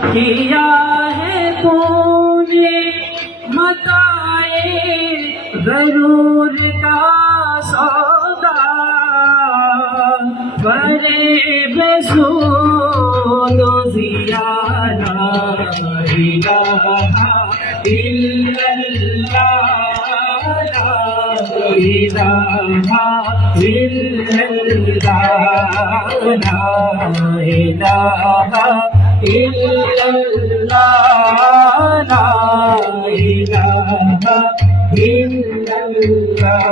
کیا ہے تو نے متائے غرور کا سودا، فریب سود و ضیاء لا الہ الا اللہ، لا الہ الا اللہ، لا الہ الا اللہ، لا الہ الا اللہ۔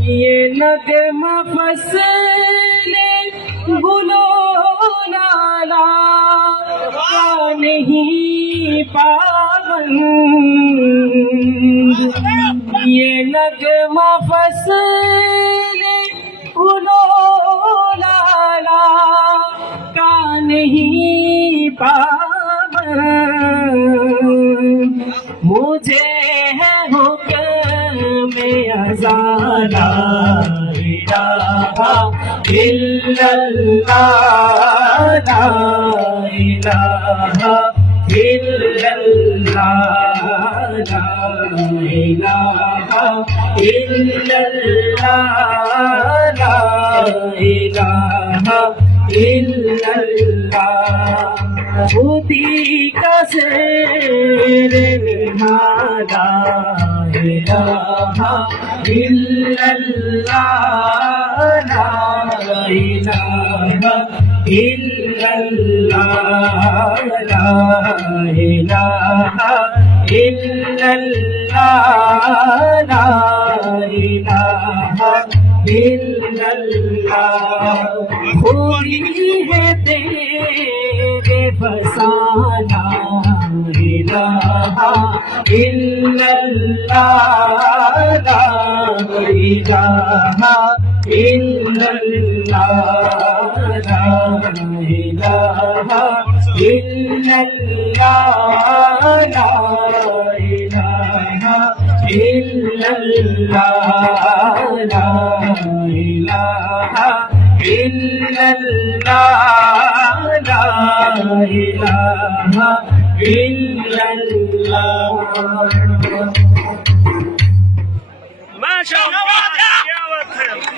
یہ نغمہ فصل گلو لالا کا نہیں پابند، یہ نغمہ فصل گلو لالا کا نہیں پابند، مجھے ہے حکم ازاں لا الہ الا اللہ، لا الہ الا اللہ، لا الہ الا اللہ، لا الہ الا اللہ۔ خودی کا سیر نہادا، لا الہ الا اللہ، لا الہ الا اللہ، لا الہ الا اللہ، لا الہ الا اللہ۔ خوری ہے تیرے فسانہ، لا الہ الا اللہ، لا الہ الا اللہ، لا الہ الا اللہ، لا الہ الا اللہ، لا الہ الا اللہ، لا الہ الا اللہ۔ ما شاء اللہ، کیا بات ہے۔